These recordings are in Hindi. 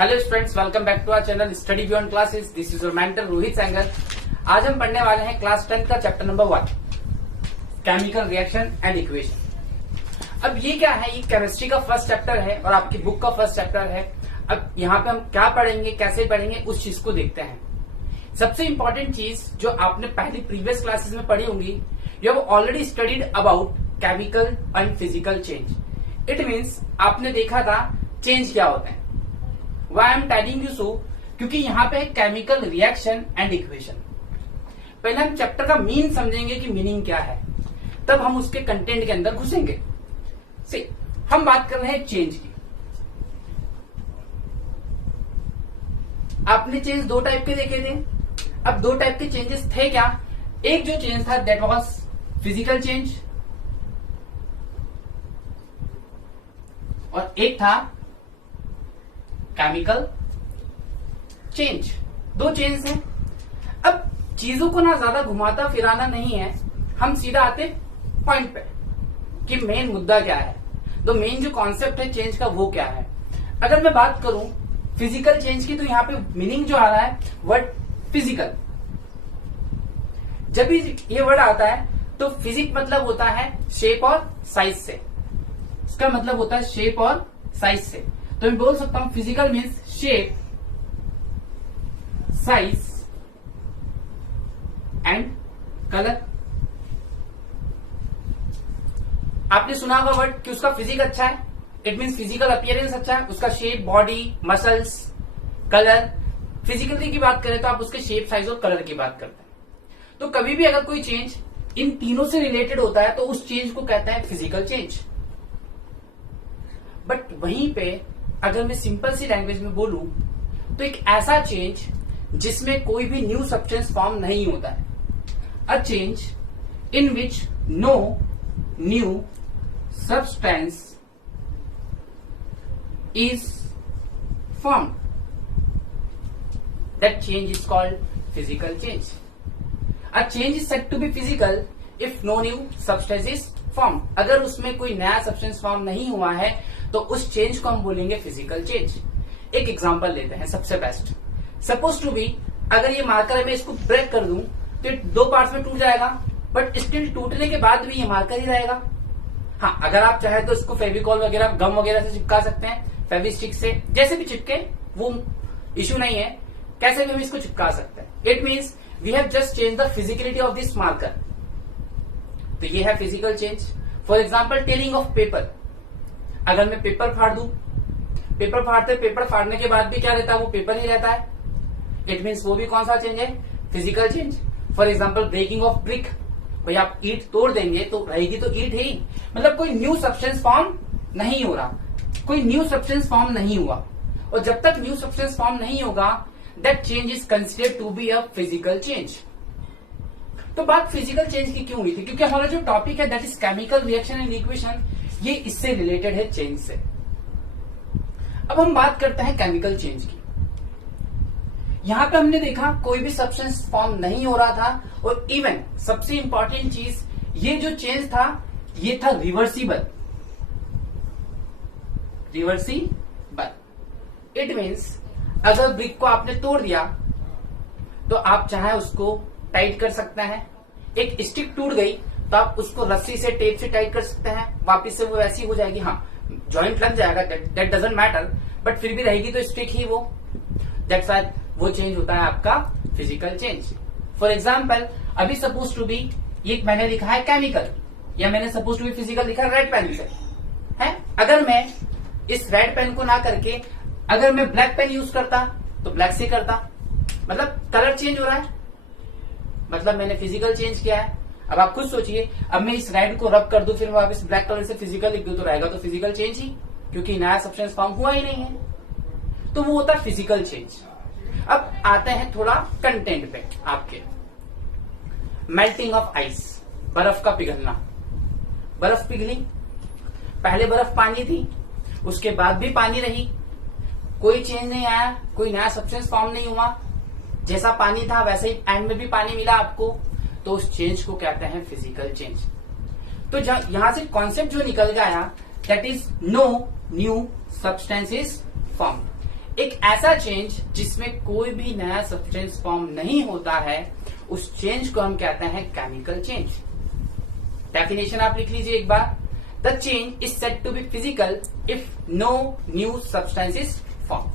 Hello students, welcome back to our channel study beyond classes. This is your mentor Rohit Sengar. आज हम पढ़ने वाले हैं क्लास 10 का chapter number 1, chemical reaction and equation. अब ये क्या है? ये केमिस्ट्री का फर्स्ट चैप्टर है और आपकी बुक का फर्स्ट चैप्टर है। अब यहाँ पे हम क्या पढ़ेंगे, कैसे पढ़ेंगे, उस चीज को देखते हैं। सबसे इंपॉर्टेंट चीज जो आपने पहली प्रीवियस क्लासेस में पढ़ी होंगी, you have already studied about chemical and physical change. It means आपने देखा था चेंज क्या होता है। Why I am telling you so? क्योंकि यहाँ पे केमिकल रिएक्शन एंड इक्वेशन। पहले हम चैप्टर का मीन समझेंगे कि मीनिंग क्या है, तब हम उसके कंटेंट के अंदर घुसेंगे। सी, हम बात कर रहे हैं चेंज की। आपने चेंज दो टाइप के देखे थे। अब दो टाइप के चेंजेस थे क्या? एक जो चेंज था दैट वाज फिजिकल चेंज और एक था केमिकल चेंज। दो चेंज हैं। अब चीजों को ना ज्यादा घुमाता फिराना नहीं है, हम सीधा आते पॉइंट पे कि मेन मुद्दा क्या है। तो मेन जो कॉन्सेप्ट है चेंज का वो क्या है। अगर मैं बात करूं फिजिकल चेंज की, तो यहां पे मीनिंग जो आ रहा है वर्ड फिजिकल। जब भी ये वर्ड आता है तो फिजिक मतलब होता है शेप और साइज से। इसका मतलब होता है शेप और साइज से। तो मैं बोल सकता हूं physical means shape, size and colour. आपने सुना होगा वर्ड कि उसका फिजिक अच्छा है, इट मीन्स फिजिकल अपीयरेंस अच्छा है, उसका shape, body, muscles, colour. Physically की बात करें तो आप उसके शेप, साइज और कलर की बात करते हैं। तो कभी भी अगर कोई चेंज इन तीनों से रिलेटेड होता है तो उस चेंज को कहते हैं फिजिकल चेंज। बट वहीं पे अगर मैं सिंपल सी लैंग्वेज में बोलूं तो एक ऐसा चेंज जिसमें कोई भी न्यू सब्सटेंस फॉर्म नहीं होता है। A change in which no new substance is form, that change is called physical change. A change is said to be physical if no new substance is form. अगर उसमें कोई नया सब्सटेंस फॉर्म नहीं हुआ है तो उस चेंज को हम बोलेंगे फिजिकल चेंज। एक एग्जांपल लेते हैं सबसे बेस्ट। सपोज टू बी, अगर ये मार्कर है मैं इसको ब्रेक कर दूं तो ये दो पार्ट्स में टूट जाएगा, बट स्टिल टूटने के बाद भी ये मार्कर ही रहेगा। हाँ, अगर आप चाहे तो इसको फेविकॉल वगैरह, गम वगैरह से चिपका सकते हैं, फेविस्टिक से, जैसे भी चिपके वो इश्यू नहीं है, कैसे भी हम इसको चिपका सकते हैं। It means we have just change the physicality of this marker. तो ये है physical change. For example tearing of paper. अगर मैं पेपर फाड़ दूं, पेपर फाड़ने के बाद भी क्या रहता है? वो पेपर ही रहता है। इट मीन्स वो भी कौन सा चेंज है? Physical change. For example breaking of brick. भाई आप ईंट तोड़ देंगे तो रहेगी तो ईंट ही, मतलब कोई न्यू सब्सटेंस फॉर्म नहीं हो रहा, कोई न्यू सब्सटेंस फॉर्म नहीं हुआ। और जब तक न्यू सब्सटेंस फॉर्म नहीं होगा that change is considered to be a physical change. तो बात फिजिकल चेंज की क्यों हुई थी? क्योंकि हमारा जो टॉपिक है that is chemical reaction and equation, ये इससे रिलेटेड है, चेंज से। अब हम बात करते हैं केमिकल चेंज की। यहां पे हमने देखा कोई भी सब्सटेंस फॉर्म नहीं हो रहा था, और इवन सबसे इंपॉर्टेंट चीज, ये जो चेंज था ये था रिवर्सिबल। इट मीन्स अगर ब्रिक को आपने तोड़ दिया तो आप चाहे उसको टाइट कर सकते हैं। एक स्टिक टूट गई तो आप उसको रस्सी से, टेप से टाइट कर सकते हैं, वापिस से वो वैसी हो जाएगी। हाँ, जॉइंट लग जाएगा, दैट डजंट मैटर, बट फिर भी रहेगी तो स्टिक ही वो। दैट्स व्हाई वो चेंज होता है आपका फिजिकल चेंज। फॉर एग्जाम्पल अभी सपोज टू बी, ये मैंने लिखा है केमिकल, या मैंने सपोज टू बी फिजिकल लिखा है रेड पेन से है। अगर मैं इस रेड पेन को ना करके अगर मैं ब्लैक पेन यूज करता तो ब्लैक से करता, मतलब कलर चेंज हो रहा है, मतलब मैंने फिजिकल चेंज किया है। अब आप खुद सोचिए, अब मैं इस रेड को रब कर दूं, फिर वापस ब्लैक कलर से फिजिकल लिख दूं तो रहेगा तो फिजिकल चेंज ही, क्योंकि नया सब्सटेंस फॉर्म हुआ ही नहीं है। तो वो होता है फिजिकल चेंज। अब आते हैं थोड़ा कंटेंट पे आपके। मेल्टिंग ऑफ आइस, बर्फ का पिघलना। बर्फ पिघली, पहले बर्फ पानी थी, उसके बाद भी पानी रही, कोई चेंज नहीं आया, कोई नया सब्सटेंस फॉर्म नहीं हुआ, जैसा पानी था वैसे ही एंड में भी पानी मिला आपको, तो उस चेंज को कहते हैं फिजिकल चेंज। तो यहां से कॉन्सेप्ट जो निकल गया that is no new substance is form. एक ऐसा चेंज जिसमें कोई भी नया सब्सटेंस फॉर्म नहीं होता है, उस चेंज को हम कहते हैं केमिकल चेंज। डेफिनेशन आप लिख लीजिए एक बार। The change is said to be physical if no new substance is form.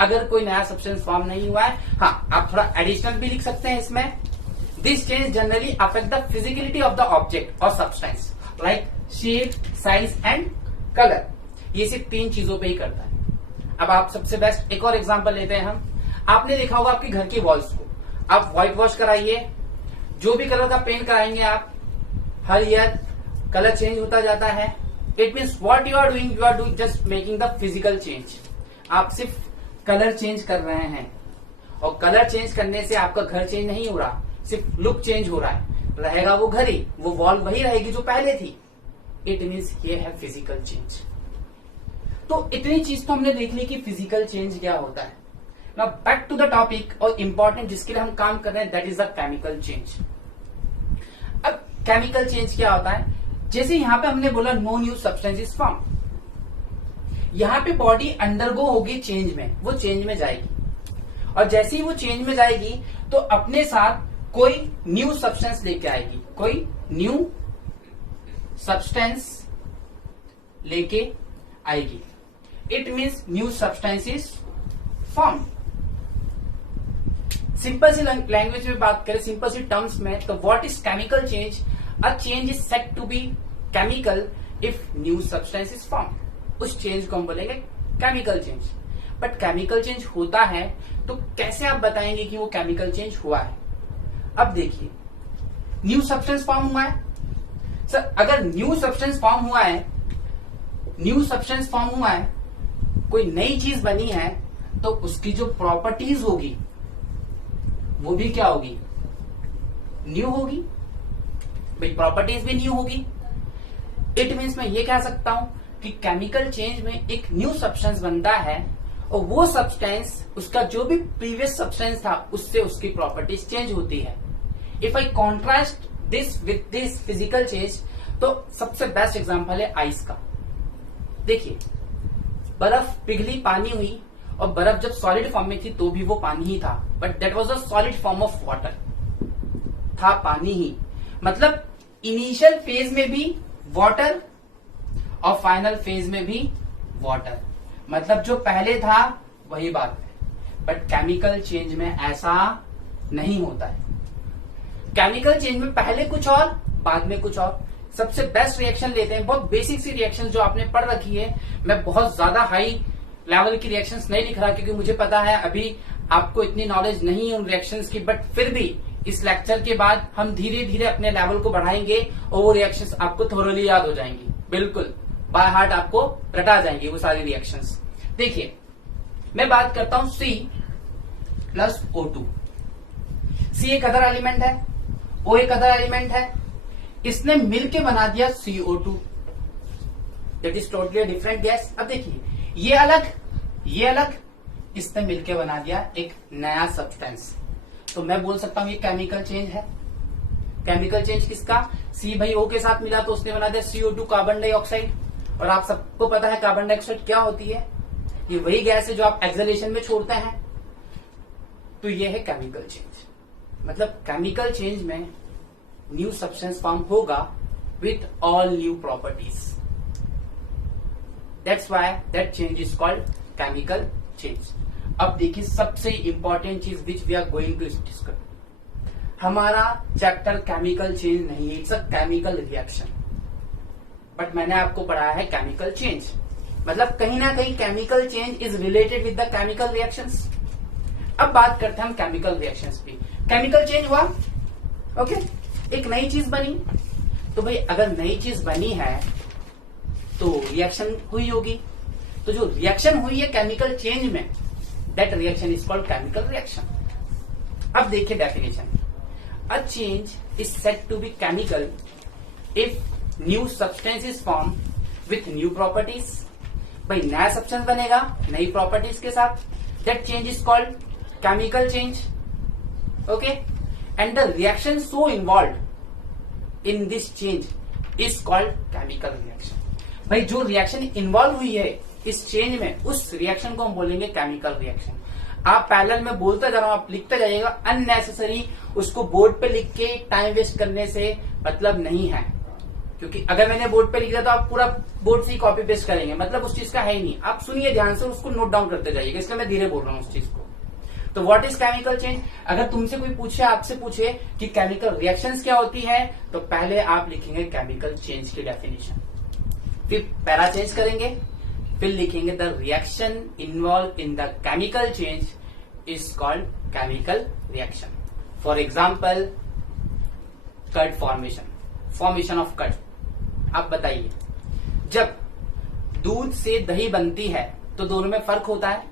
अगर कोई नया सब्सटेंस फॉर्म नहीं हुआ है। हाँ, आप थोड़ा एडिशनल भी लिख सकते हैं इसमें। This change generally affect the physicality of the object और substance like shape, size and colour. ये सिर्फ 3 चीजों पे ही करता है। अब आप सबसे बेस्ट एक और एग्जांपल लेते हैं हम। आपने देखा होगा आपके घर की वॉल्स को, आप व्हाइट वॉश कराइए, जो भी कलर का पेंट कराएंगे आप, हर ईयर कलर चेंज होता जाता है। It means what you are doing just making the physical change. आप सिर्फ कलर चेंज कर रहे हैं, और कलर चेंज करने से आपका घर चेंज नहीं हो रहा, सिर्फ लुक चेंज हो रहा है। रहेगा वो घर ही, वो वॉल वही रहेगी जो पहले थी। इट मीन्स ये है फिजिकल चेंज। तो इतनी चीज तो हमने देख ली कि फिजिकल चेंज क्या होता है। Now back to the topic और इंपॉर्टेंट जिसके लिए हम काम कर रहे हैं, that is the chemical change. अब केमिकल चेंज क्या होता है? जैसे यहां पे हमने बोला no new substance is form, यहां पे बॉडी अंडरगो होगी चेंज में, वो चेंज में जाएगी, और जैसे ही वो चेंज में जाएगी तो अपने साथ कोई न्यू सब्सटेंस लेके आएगी, कोई न्यू सब्सटेंस लेके आएगी। It means new substance is form. Simple सी लैंग्वेज में बात करें, सिंपल सी टर्म्स में, तो what is chemical change? A change is said to be chemical if new substance is form. उस चेंज को हम बोलेंगे chemical change. But chemical change होता है तो कैसे आप बताएंगे कि वो केमिकल चेंज हुआ है? अब देखिए, न्यू सब्सटेंस फॉर्म हुआ है सर। अगर न्यू सब्सटेंस फॉर्म हुआ है, न्यू सब्सटेंस फॉर्म हुआ है, कोई नई चीज बनी है, तो उसकी जो प्रॉपर्टीज होगी वो भी क्या होगी? न्यू होगी। भाई प्रॉपर्टीज भी न्यू होगी। इट मीन्स मैं ये कह सकता हूं कि केमिकल चेंज में एक न्यू सब्सटेंस बनता है, और वो सब्सटेंस उसका जो भी प्रीवियस सब्सटेंस था उससे उसकी प्रॉपर्टीज चेंज होती है। If I contrast this with this physical change, तो सबसे बेस्ट एग्जांपल है आइस का। देखिए, बर्फ पिघली, पानी हुई, और बर्फ जब सॉलिड फॉर्म में थी तो भी वो पानी ही था, but that was a solid form of water, था पानी ही। मतलब इनिशियल फेज में भी वाटर और फाइनल फेज में भी वाटर, मतलब जो पहले था वही बात है। बट केमिकल चेंज में ऐसा नहीं होता है। केमिकल चेंज में पहले कुछ और बाद में कुछ और। सबसे बेस्ट रिएक्शन लेते हैं, बहुत बेसिक सी रिएक्शन जो आपने पढ़ रखी है। मैं बहुत ज्यादा हाई लेवल की रिएक्शंस नहीं लिख रहा, क्योंकि मुझे पता है अभी आपको इतनी नॉलेज नहीं है उन रिएक्शंस की, बट फिर भी इस लेक्चर के बाद हम धीरे धीरे अपने लेवल को बढ़ाएंगे और वो रिएक्शंस आपको थोरोली याद हो जाएंगी, बिल्कुल बाय हार्ट आपको रटा जाएंगी वो सारी रिएक्शंस। देखिए, मैं बात करता हूं C प्लस O2। C एक अदर एलिमेंट है, O एक अदर एलिमेंट है, इसने मिलके बना दिया CO2। That is totally different gas. अब देखिए, ये अलग, इसने मिलके बना दिया एक नया सब्सटेंस, तो मैं बोल सकता हूं ये केमिकल चेंज है। केमिकल चेंज किसका? C भाई O के साथ मिला तो उसने बना दिया CO2, कार्बन डाइऑक्साइड। और आप सबको पता है कार्बन डाइऑक्साइड क्या होती है? ये वही गैस है जो आप एक्सहेलेशन में छोड़ते हैं। तो ये है केमिकल चेंज। मतलब केमिकल चेंज में न्यू सब्सटेंस फॉर्म होगा with all new properties. That's why that change is called chemical change. अब देखिए, सबसे इंपॉर्टेंट चीज which we are going to discuss, हमारा चैप्टर केमिकल चेंज नहीं है, it's a chemical reaction. But मैंने आपको पढ़ाया है केमिकल चेंज, मतलब कहीं ना कहीं chemical change is related with the chemical reactions. अब बात करते हैं हम केमिकल रिएक्शंस पे। केमिकल चेंज हुआ, ओके, एक नई चीज बनी, तो भाई अगर नई चीज बनी है तो रिएक्शन हुई होगी। तो जो रिएक्शन हुई है केमिकल चेंज में, that reaction is called chemical reaction. अब देखिए definition, a change is said to be chemical if new substance is form with new properties. भाई नया सब्सटेंस बनेगा नई प्रॉपर्टीज के साथ, that change is called chemical change, okay. And the reaction so involve in this change is called chemical reaction. भाई जो रिएक्शन इन्वॉल्व हुई है इस चेंज में उस रिएक्शन को हम बोलेंगे केमिकल रिएक्शन। आप पैरेलल में बोलते जा रहा हूं, आप लिखते जाइएगा, अननेसेसरी उसको बोर्ड पे लिख के टाइम वेस्ट करने से मतलब नहीं है, क्योंकि अगर मैंने बोर्ड पे लिख दिया तो आप पूरा बोर्ड से ही कॉपी पेस्ट करेंगे, मतलब उस चीज का है ही नहीं। आप सुनिए ध्यान से, उसको नोट डाउन करते जाइएगा, इसलिए मैं धीरे बोल रहा हूं उस चीज को। तो व्हाट इज केमिकल चेंज? अगर तुमसे कोई पूछे, आपसे पूछे कि केमिकल रिएक्शंस क्या होती है, तो पहले आप लिखेंगे केमिकल चेंज की डेफिनेशन, फिर पैरा चेंज करेंगे, फिर लिखेंगे the reaction involve in the chemical change is called chemical reaction. For example, curd formation of curd. आप बताइए, जब दूध से दही बनती है तो दोनों में फर्क होता है।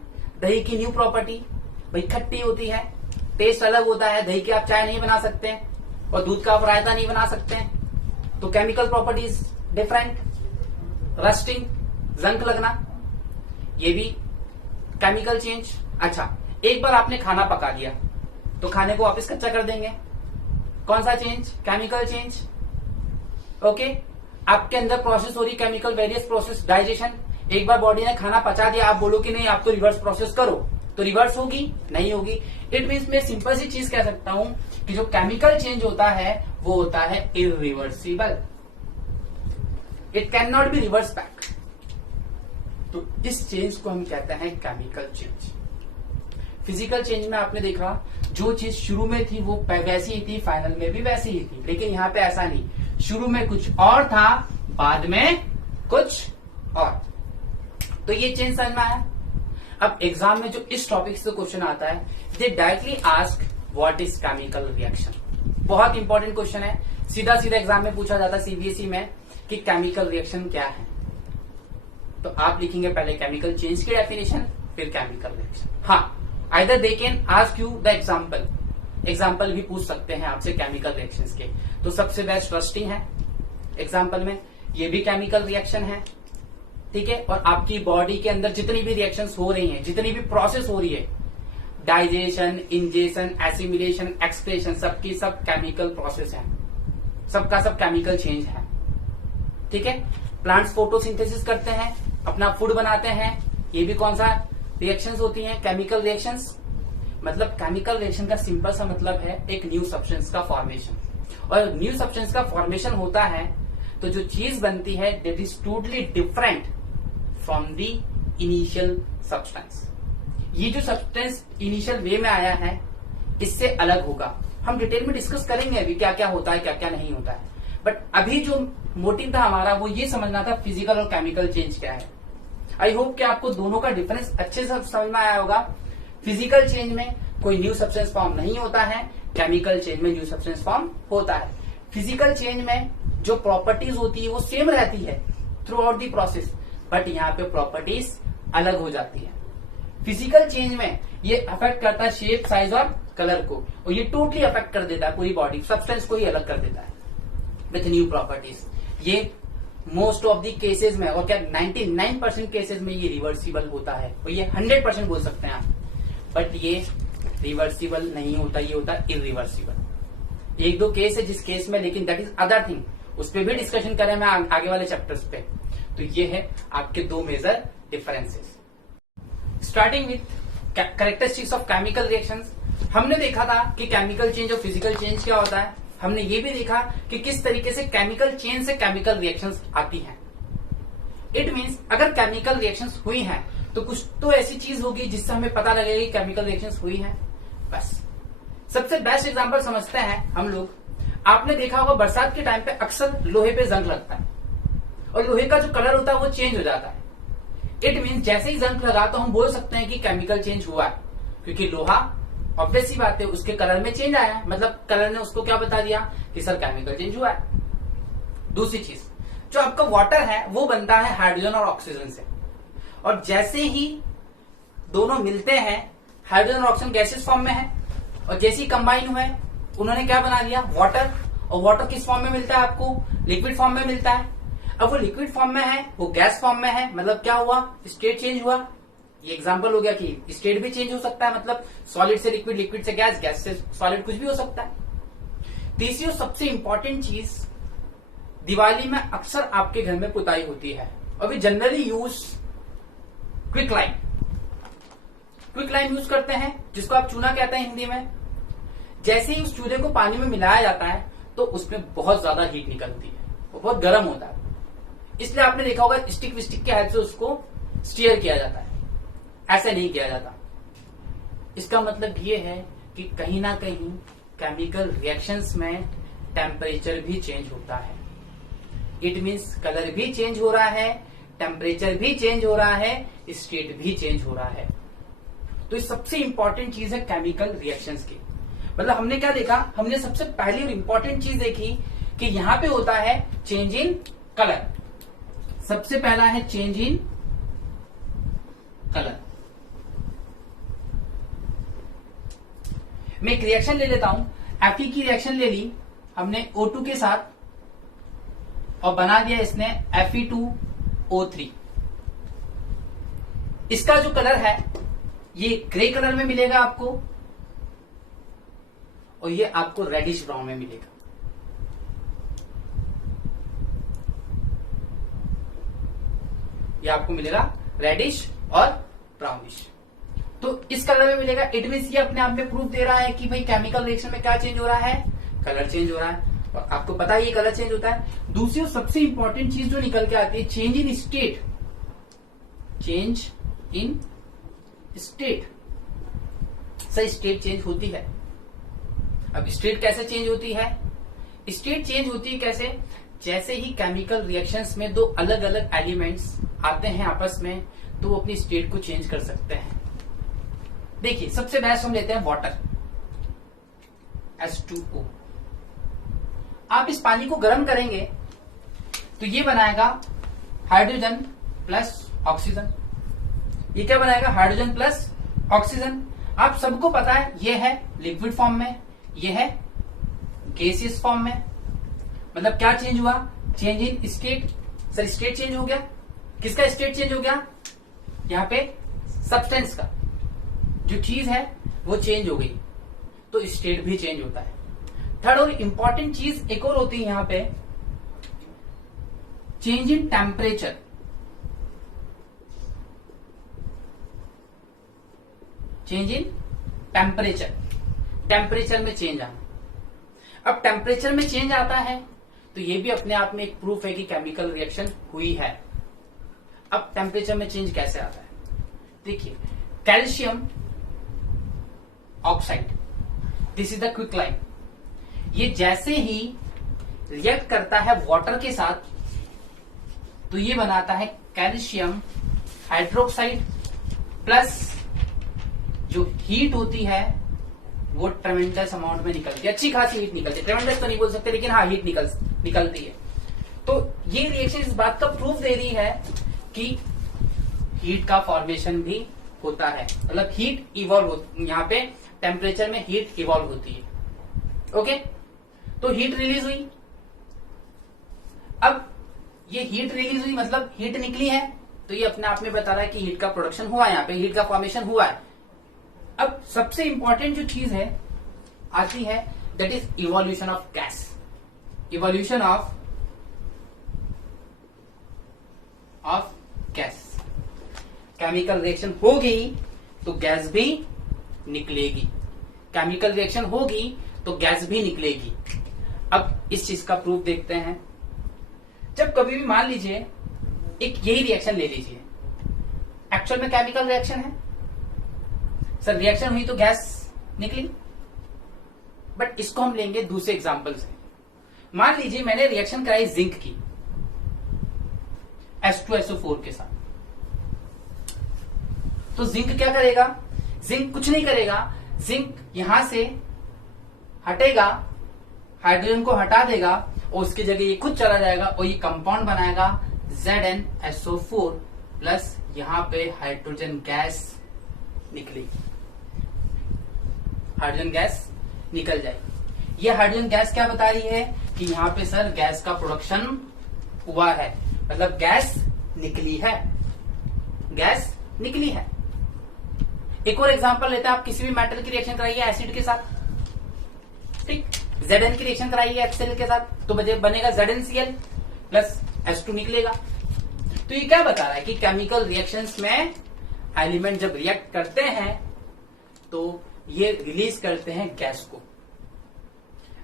दही की न्यू प्रॉपर्टी, भाई खट्टी होती है, टेस्ट अलग होता है। दही की आप चाय नहीं बना सकते और दूध का आप रायता नहीं बना सकते, तो chemical properties different. Rusting, junk लगना, ये भी केमिकल चेंज। अच्छा, एक बार आपने खाना पका दिया तो खाने को वापस कच्चा कर देंगे, कौन सा चेंज? Chemical change. ओके, आपके अंदर प्रोसेस हो रही केमिकल वेरियस प्रोसेस, डाइजेशन। एक बार बॉडी ने खाना पचा दिया, आप बोलो कि नहीं आप तो रिवर्स प्रोसेस करो, तो रिवर्स होगी? नहीं होगी। इट मीन्स मैं सिंपल सी चीज कह सकता हूं कि जो केमिकल चेंज होता है वो होता है irreversible, it can not be reverse back. तो इस चेंज को हम कहते हैं केमिकल चेंज। फिजिकल चेंज में आपने देखा, जो चीज शुरू में थी वो वैसी ही थी, फाइनल में भी वैसी ही थी, लेकिन यहां पे ऐसा नहीं, शुरू में कुछ और था, बाद में कुछ और। तो ये चेंज समझ में आया। अब एग्जाम में जो इस टॉपिक से क्वेश्चन आता है, दे directly ask what is chemical reaction. बहुत इंपॉर्टेंट क्वेश्चन है, सीधा सीधा एग्जाम में पूछा जाता है सीबीएसई में कि केमिकल रिएक्शन क्या है। तो आप लिखेंगे पहले केमिकल चेंज की डेफिनेशन, फिर केमिकल रिएक्शन। हाँ, either they can ask you the example भी पूछ सकते हैं आपसे केमिकल रिएक्शंस के। तो सबसे बेस्ट रस्टिंग है एग्जाम्पल में, ये भी केमिकल रिएक्शन है, ठीक है। और आपकी बॉडी के अंदर जितनी भी रिएक्शंस हो रही हैं, जितनी भी प्रोसेस हो रही है, डाइजेशन, इंजेशन, एसिमिलेशन, एक्सक्रेशन, सबकी सब केमिकल प्रोसेस है, सबका सब केमिकल चेंज है, ठीक है। प्लांट्स फोटोसिंथेसिस करते हैं, अपना फूड बनाते हैं, ये भी कौन सा रिएक्शंस होती हैं? Chemical reactions. मतलब केमिकल रिएक्शन का सिंपल सा मतलब है एक न्यू सब्सटेंस का फॉर्मेशन, और न्यू सब्सटेंस का फॉर्मेशन होता है तो जो चीज बनती है that is totally different from the initial substance. ये जो सब्सटेंस इनिशियल वे में आया है इससे अलग होगा। हम डिटेल में डिस्कस करेंगे अभी क्या क्या होता है, क्या क्या नहीं होता है, बट अभी जो मोटिव था हमारा वो ये समझना था फिजिकल और केमिकल चेंज क्या है। आई होप कि आपको दोनों का डिफरेंस अच्छे से समझ में आया होगा। फिजिकल चेंज में कोई न्यू सब्सटेंस फॉर्म नहीं होता है, केमिकल चेंज में न्यू सब्सटेंस फॉर्म होता है। फिजिकल चेंज में जो प्रॉपर्टीज होती है वो सेम रहती है through out the process, but यहाँ पे प्रॉपर्टीज अलग हो जाती है। फिजिकल चेंज में ये अफेक्ट करता है शेप, साइज और कलर को, और ये टोटली अफेक्ट कर देता है पूरी बॉडी, सब्सटेंस को ही अलग कर देता है विथ न्यू प्रॉपर्टीज। ये मोस्ट ऑफ दी केसेस में, और क्या 99% केसेस में ये रिवर्सिबल होता है, और ये 100% बोल सकते हैं आप, बट ये रिवर्सिबल नहीं होता, ये होता है इरिवर्सिबल। एक दो केस है जिस केस में, लेकिन दैट इज अदर थिंग, उस पर भी डिस्कशन करें मैं आगे वाले चैप्टर्स पे। तो ये है आपके दो major differences. Starting with characteristics of chemical reactions. हमने देखा था कि केमिकल चेंज और फिजिकल चेंज क्या होता है। हमने ये भी देखा कि किस तरीके से केमिकल चेंज से केमिकल रिएक्शंस आती हैं। इट मींस अगर केमिकल रिएक्शंस हुई हैं तो कुछ तो ऐसी चीज होगी जिससे हमें पता लगेगा कि केमिकल रिएक्शंस हुई हैं। बस सबसे बेस्ट एग्जांपल समझते हैं हम लोग। आपने देखा होगा बरसात के टाइम पे अक्सर लोहे पे जंग लगता है और लोहे का जो कलर होता है वो चेंज हो जाता है। इट मींस जैसे ही जंग लगा तो हम बोल सकते हैं कि केमिकल चेंज हुआ है, क्योंकि लोहा ऑब्वियस सी बात है उसके कलर में चेंज आया है, मतलब कलर ने उसको क्या बता दिया कि सर केमिकल चेंज हुआ है। दूसरी चीज, जो आपका वाटर है वो बनता है हाइड्रोजन और ऑक्सीजन से, और जैसे ही दोनों मिलते हैं हाइड्रोजन और ऑक्सीजन गैसेस फॉर्म में है, और जैसे ही कंबाइन हुए उन्होंने क्या बना दिया वाटर। और वाटर किस फॉर्म में मिलता है आपको? लिक्विड फॉर्म में मिलता है। अब वो लिक्विड फॉर्म में है, वो गैस फॉर्म में है, मतलब क्या हुआ? स्टेट चेंज हुआ। ये एग्जांपल हो गया कि स्टेट भी चेंज हो सकता है, मतलब सॉलिड से लिक्विड, लिक्विड से गैस, गैस से सॉलिड, कुछ भी हो सकता है। तीसरी और सबसे इंपॉर्टेंट चीज, दिवाली में अक्सर आपके घर में पुताई होती है, और भी generally use quick lime. Quick lime use करते हैं, जिसको आप चूना कहते हैं हिंदी में। जैसे ही उस चूने को पानी में मिलाया जाता है तो उसमें बहुत ज्यादा हीट निकलती है, वो बहुत गर्म होता है। इसलिए आपने देखा होगा स्टिक विस्टिक के हेल्प से उसको स्टीयर किया जाता है, ऐसे नहीं किया जाता। इसका मतलब ये है कि कहीं ना कहीं केमिकल रिएक्शंस में टेम्परेचर भी चेंज होता है। इट मीन्स कलर भी चेंज हो रहा है, टेम्परेचर भी चेंज हो रहा है, स्टेट भी चेंज हो रहा है। तो ये सबसे इंपॉर्टेंट चीज है केमिकल रिएक्शंस की। मतलब हमने क्या देखा, हमने सबसे पहली और इंपॉर्टेंट चीज देखी कि यहां पे होता है चेंज इन कलर। सबसे पहला है चेंज इन कलर। मैं एक रिएक्शन ले लेता हूं, Fe की रिएक्शन ले ली हमने O2 के साथ और बना दिया इसने Fe2O3। इसका जो कलर है ये ग्रे कलर में मिलेगा आपको और ये आपको रेडिश ब्राउन में मिलेगा। ये आपको मिलेगा रेडिश और ब्राउनिश। तो इस कलर में मिलेगा। इट मींस ये अपने आप में प्रूफ दे रहा है कि भाई केमिकल रिएक्शन में क्या चेंज हो रहा है, कलर चेंज हो रहा है। और आपको पता है ये कलर चेंज होता है। दूसरी और सबसे इंपॉर्टेंट चीज जो निकल के आती है change in state. Change in state, sir state change होती है। अब स्टेट कैसे चेंज होती है? स्टेट चेंज होती है कैसे? जैसे ही केमिकल रिएक्शंस में दो अलग अलग एलिमेंट्स आते हैं आपस में तो वो अपनी स्टेट को चेंज कर सकते हैं। देखिए सबसे बेस्ट हम लेते हैं वाटर, H2O। आप इस पानी को गर्म करेंगे तो ये बनाएगा हाइड्रोजन प्लस ऑक्सीजन। ये क्या बनाएगा? Hydrogen plus oxygen. आप सबको पता है ये है लिक्विड फॉर्म में, ये है गैसियस फॉर्म में। मतलब क्या चेंज हुआ? Change in state. Sir state change हो गया। किसका स्टेट चेंज हो गया? यहां पे सब्सटेंस का, जो चीज है वो चेंज हो गई, तो स्टेट भी चेंज होता है। थर्ड और इंपॉर्टेंट चीज एक और होती है यहां पे, change in temperature. Change in temperature, temperature में चेंज आना। अब टेम्परेचर में चेंज आता है तो ये भी अपने आप में एक प्रूफ है कि केमिकल रिएक्शन हुई है। अब टेम्परेचर में चेंज कैसे आता है? देखिए calcium oxide, this is the quick lime. ये जैसे ही रिएक्ट करता है वाटर के साथ तो ये बनाता है कैल्शियम हाइड्रोक्साइड प्लस जो हीट होती है वो ट्रेमेंडस अमाउंट में निकलती है, अच्छी खासी हीट निकलती है। ट्रेमेंडस तो नहीं बोल सकते लेकिन हाँ हीट निकलती है। तो ये रिएक्शन इस बात का प्रूफ दे रही है कि हीट का फॉर्मेशन भी होता है। मतलब हीट इवॉल्व, यहाँ पे टेम्परेचर में हीट इवॉल्व होती है। ओके, तो हीट रिलीज हुई। अब ये हीट रिलीज हुई मतलब हीट निकली है, तो ये अपने आप में बता रहा है कि हीट का प्रोडक्शन हुआ है, यहाँ पे हीट का फॉर्मेशन हुआ है। अब सबसे इंपॉर्टेंट जो चीज है आती है that is evolution of gas. Evolution of gas. Chemical reaction होगी तो गैस भी निकलेगी, केमिकल रिएक्शन होगी तो गैस भी निकलेगी। अब इस चीज का प्रूफ देखते हैं। जब कभी भी मान लीजिए एक यही रिएक्शन ले लीजिए, एक्चुअल में केमिकल रिएक्शन है, सर रिएक्शन हुई तो गैस निकली, बट इसको हम लेंगे दूसरे एग्जांपल से। मान लीजिए मैंने रिएक्शन कराई जिंक की H2SO4 के साथ, तो जिंक क्या करेगा? जिंक कुछ नहीं करेगा, जिंक यहां से हटेगा, हाइड्रोजन को हटा देगा और उसकी जगह ये खुद चला जाएगा और ये कंपाउंड बनाएगा ZnSO4 प्लस यहां पे हाइड्रोजन गैस निकलेगी, हाइड्रोजन गैस निकल जाएगी। ये हाइड्रोजन गैस क्या बता रही है कि यहां पे सर गैस का प्रोडक्शन हुआ है, मतलब गैस निकली है, गैस निकली है। एक और एग्जांपल लेते हैं। आप किसी भी मेटल की रिएक्शन कराइए एसिड के साथ, ठीक, Zn की रिएक्शन कराइए HCl के साथ, तो बनेगा ZnCl प्लस H2 निकलेगा। तो ये क्या बता रहा है कि केमिकल रिएक्शंस में एलिमेंट जब रिएक्ट करते हैं तो ये रिलीज करते हैं गैस को।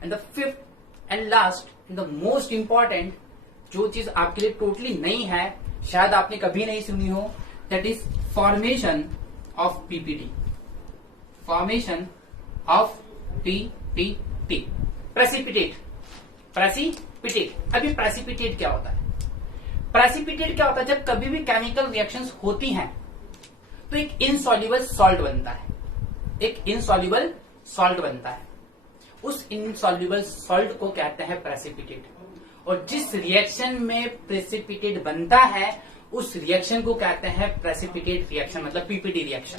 And the fifth and last and the most important, जो चीज आपके लिए टोटली नई है, शायद आपने कभी नहीं सुनी हो, that is formation of PPT. Formation of PPT, precipitate. Precipitate, अभी प्रेसिपिटेट क्या होता है? प्रेसिपिटेट क्या होता है? जब कभी भी केमिकल रिएक्शंस होती हैं तो एक इनसॉल्युबल सॉल्ट बनता है, एक इनसॉल्युबल सॉल्ट बनता है। उस इनसॉल्युबल सॉल्ट को कहते हैं प्रेसिपिटेट। और जिस रिएक्शन में प्रेसिपिटेट बनता है उस रिएक्शन को कहते हैं प्रेसिपिटेट रिएक्शन, मतलब पीपीटी रिएक्शन।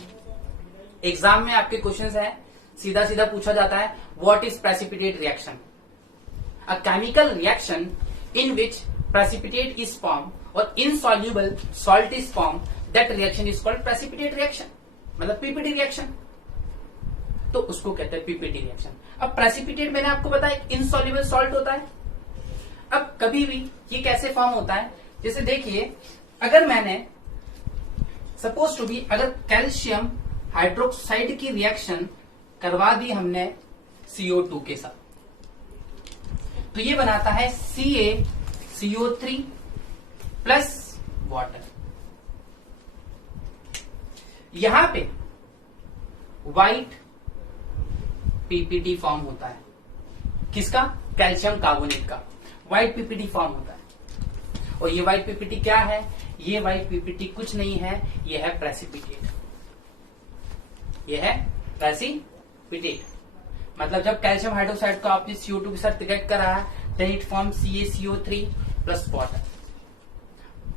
एग्जाम में आपके क्वेश्चंस है, सीधा सीधा पूछा जाता है what is precipitate reaction? A chemical reaction in which precipitate is formed और insoluble salt is formed, that reaction is called precipitate reaction, मतलब पीपीटी रिएक्शन। तो उसको कहते हैं पीपीटी रिएक्शन। अब प्रेसिपिटेट मैंने आपको बताया इनसॉल्युबल सॉल्ट होता है। अब कभी भी ये कैसे फॉर्म होता है, जैसे देखिए, अगर मैंने सपोज टू बी, अगर कैल्शियम हाइड्रोक्साइड की रिएक्शन करवा दी हमने CO2 के साथ, तो ये बनाता है CaCO3 प्लस वाटर। यहां पे व्हाइट पीपीटी फॉर्म होता है। किसका? कैल्शियम कार्बोनेट का व्हाइट पीपीटी फॉर्म होता है। और ये व्हाइट पीपीटी क्या है? ये व्हाइट पीपीटी कुछ नहीं है, ये है प्रेसिपिटेट। ये है प्रेसिपिटेट। मतलब जब कैल्शियम हाइड्रोक्साइड को आपने CO2 के साथ रिएक्ट करा है, then it form CaCO3 plus water.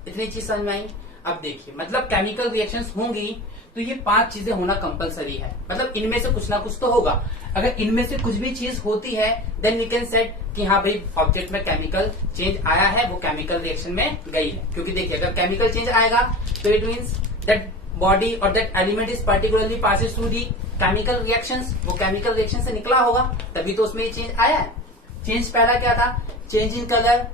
इतनी चीज समझ में आई? अब देखिए, मतलब केमिकल रिएक्शंस होंगी तो ये 5 चीजें होना कंपलसरी है, मतलब इनमें से कुछ ना कुछ तो होगा। अगर इनमें से कुछ भी चीज होती है देन वी कैन सेट कि हाँ भाई ऑब्जेक्ट में केमिकल चेंज आया है, वो केमिकल रिएक्शन में गई है। क्योंकि देखिए, अगर केमिकल चेंज आएगा तो इट मीन्स दैट बॉडी और that element is particularly passes through the chemical reactions, वो केमिकल रिएक्शन से निकला होगा, तभी तो उसमें ये चेंज आया है। चेंज पहला क्या था? Change in colour,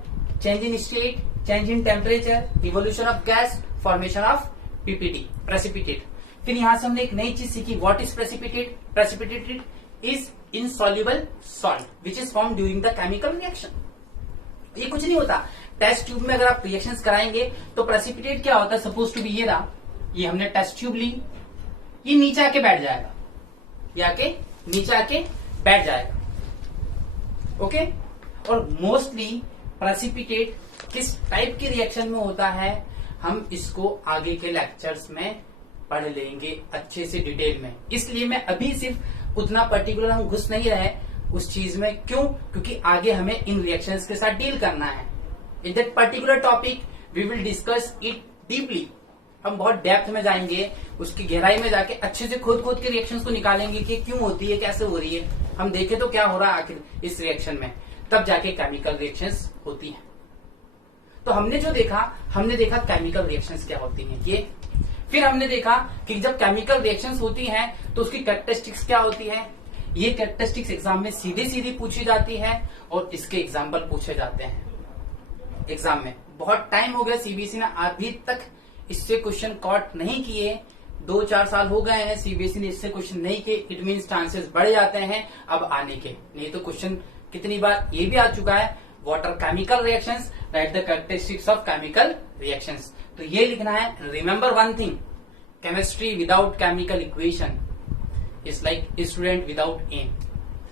change in state, change in temperature, evolution of gas, formation of PPT, precipitate. फिर यहां से हमने एक नई चीज सीखी, what is precipitate? Precipitate is insoluble salt which is form during the chemical reaction. ये कुछ नहीं होता। टेस्ट ट्यूब में अगर आप रिएक्शंस कराएंगे तो प्रेसिपिटेट क्या होता है? सपोज टू बी ये रहा, ये हमने टेस्ट ट्यूब ली, ये नीचे आके बैठ जाएगा, ये आके नीचे आके बैठ जाएगा। ओके। और मोस्टली प्रेसिपिटेट किस टाइप की रिएक्शन में होता है, हम इसको आगे के लेक्चर्स में पढ़ लेंगे अच्छे से डिटेल में। इसलिए मैं अभी सिर्फ उतना पर्टिकुलर हम घुस नहीं रहे उस चीज में। क्यों? क्योंकि आगे हमें इन रिएक्शंस के साथ डील करना है। In that particular topic we will discuss it deeply. हम बहुत डेप्थ में जाएंगे, उसकी गहराई में जाके अच्छे से खोद के रिएक्शंस को निकालेंगे कि क्यों होती है, कैसे हो रही है, हम देखें तो क्या हो रहा है आखिर इस रिएक्शन में, तब जाके केमिकल रिएक्शंस होती हैं। तो हमने जो देखा, हमने देखा केमिकल रिएक्शंस क्या होती हैं ये। फिर हमने देखा कि जब केमिकल रिएक्शंस होती हैं तो उसकी कैरेक्टरिस्टिक्स क्या होती है। ये कैरेक्टरिस्टिक्स एग्जाम में सीधी सीधी पूछी जाती है और इसके एग्जाम्पल पूछे जाते हैं एग्जाम में। बहुत टाइम हो गया सीबीएसई ने अभी तक इससे क्वेश्चन कॉट नहीं किए, 2-4 साल हो गए हैं सीबीएसई ने इससे क्वेश्चन नहीं किए। इट मीन्स चांसेस बढ़ जाते हैं अब आने के। नहीं तो क्वेश्चन कितनी बार ये भी आ चुका है, what are chemical reactions, write the characteristics of chemical reactions. तो ये लिखना है। Remember one thing, chemistry without chemical equation is like student without aim.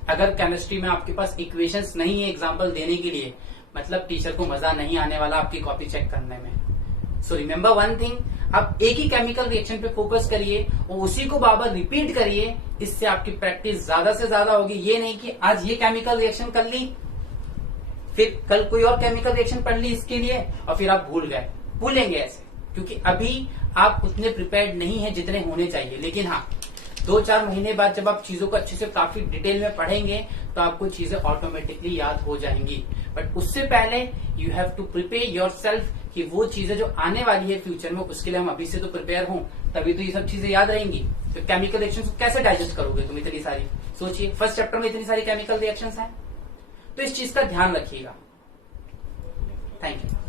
अगर केमिस्ट्री में आपके पास इक्वेशंस नहीं है एग्जाम्पल देने के लिए, मतलब टीचर को मजा नहीं आने वाला आपकी कॉपी चेक करने में। सो रिमेंबर वन थिंग, आप एक ही केमिकल रिएक्शन पे फोकस करिए और उसी को बार बार रिपीट करिए, इससे आपकी प्रैक्टिस ज्यादा से ज्यादा होगी। ये नहीं कि आज ये केमिकल रिएक्शन कर ली, फिर कल कोई और केमिकल रिएक्शन पढ़ ली इसके लिए और फिर आप भूल गए। भूलेंगे ऐसे, क्योंकि अभी आप उतने प्रिपेयर्ड नहीं है जितने होने चाहिए। लेकिन हाँ, 2-4 महीने बाद जब आप चीजों को अच्छे से काफी डिटेल में पढ़ेंगे तो आपको चीजें ऑटोमेटिकली याद हो जाएंगी। बट उससे पहले you have to prepare yourself कि वो चीजें जो आने वाली है फ्यूचर में, उसके लिए हम अभी से तो प्रिपेयर हों, तभी तो ये सब चीजें याद रहेंगी। तो केमिकल रिएक्शंस को कैसे डाइजेस्ट करोगे तुम इतनी सारी? सोचिए, फर्स्ट चैप्टर में इतनी सारी केमिकल रिएक्शंस हैं, तो इस चीज का ध्यान रखिएगा। Thank you.